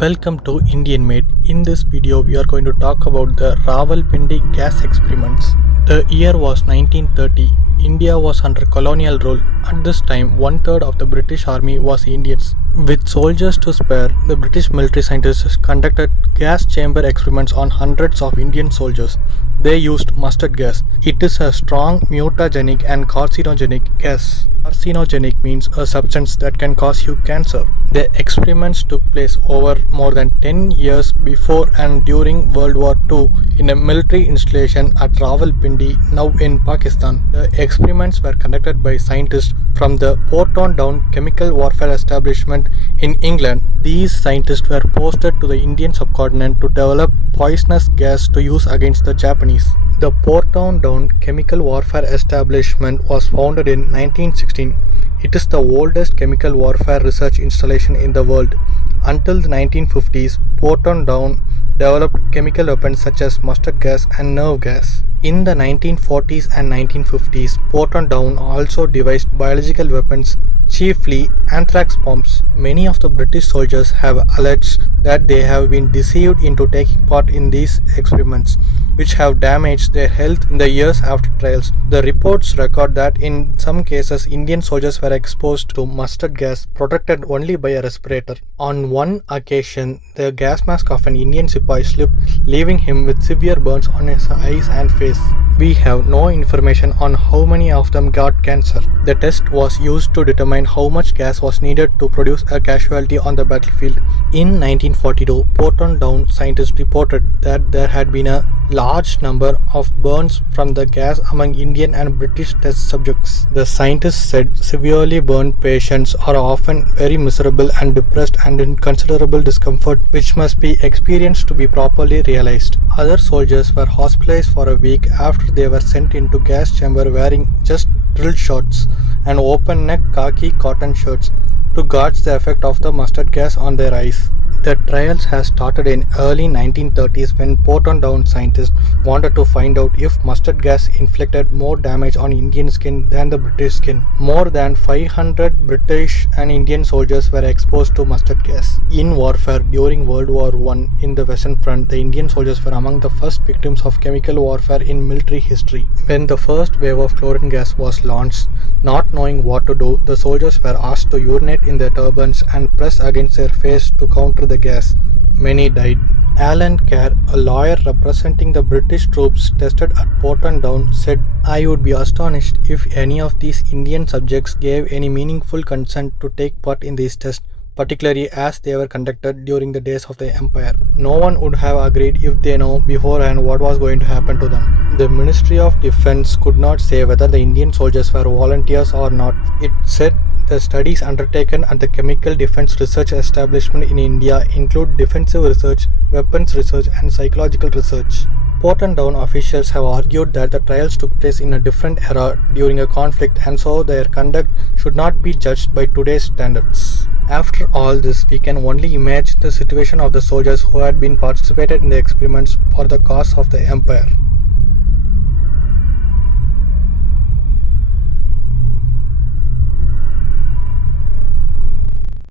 Welcome to Indian Made. In this video, we are going to talk about the Rawalpindi gas experiments. The year was 1930. India was under colonial rule. At this time, one-third of the British army was Indians. With soldiers to spare, the British military scientists conducted gas chamber experiments on hundreds of Indian soldiers. They used mustard gas. It is a strong mutagenic and carcinogenic gas. Carcinogenic means a substance that can cause you cancer. The experiments took place over more than 10 years before and during World War II in a military installation at Rawalpindi, now in Pakistan. The experiments were conducted by scientists from the Porton Down Chemical Warfare Establishment in England. These scientists were posted to the Indian subcontinent to develop poisonous gas to use against the Japanese. The Porton Down Chemical Warfare Establishment was founded in 1916. It is the oldest chemical warfare research installation in the world. Until the 1950s, Porton Down developed chemical weapons such as mustard gas and nerve gas. In the 1940s and 1950s, Porton Down also devised biological weapons, chiefly anthrax bombs. Many of the British soldiers have alleged that they have been deceived into taking part in these experiments, which have damaged their health in the years after trials. The reports record that in some cases, Indian soldiers were exposed to mustard gas protected only by a respirator. On one occasion, the gas mask of an Indian sepoy slipped, leaving him with severe burns on his eyes and face. We have no information on how many of them got cancer. The test was used to determine how much gas was needed to produce a casualty on the battlefield. In 1942, Porton Down scientists reported that there had been a large number of burns from the gas among Indian and British test subjects. The scientists said severely burned patients are often very miserable and depressed and in considerable discomfort, which must be experienced to be properly realized. Other soldiers were hospitalized for a week after they were sent into gas chamber wearing just drill shorts and open neck khaki cotton shirts to gauge the effect of the mustard gas on their eyes. The trials had started in early 1930s when Porton Down scientists wanted to find out if mustard gas inflicted more damage on Indian skin than the British skin. More than 500 British and Indian soldiers were exposed to mustard gas. In warfare during World War I in the Western Front, the Indian soldiers were among the first victims of chemical warfare in military history. When the first wave of chlorine gas was launched, not knowing what to do, the soldiers were asked to urinate in their turbans and press against their face to counter the gas. Many died. Alan Kerr, a lawyer representing the British troops tested at Porton Down, said, "I would be astonished if any of these Indian subjects gave any meaningful consent to take part in these tests, particularly as they were conducted during the days of the Empire. No one would have agreed if they know beforehand what was going to happen to them." The Ministry of Defence could not say whether the Indian soldiers were volunteers or not. It said the studies undertaken at the Chemical Defence Research Establishment in India include defensive research, weapons research and psychological research. Porton Down officials have argued that the trials took place in a different era during a conflict and so their conduct should not be judged by today's standards. After all this, we can only imagine the situation of the soldiers who had been participated in the experiments for the cause of the empire.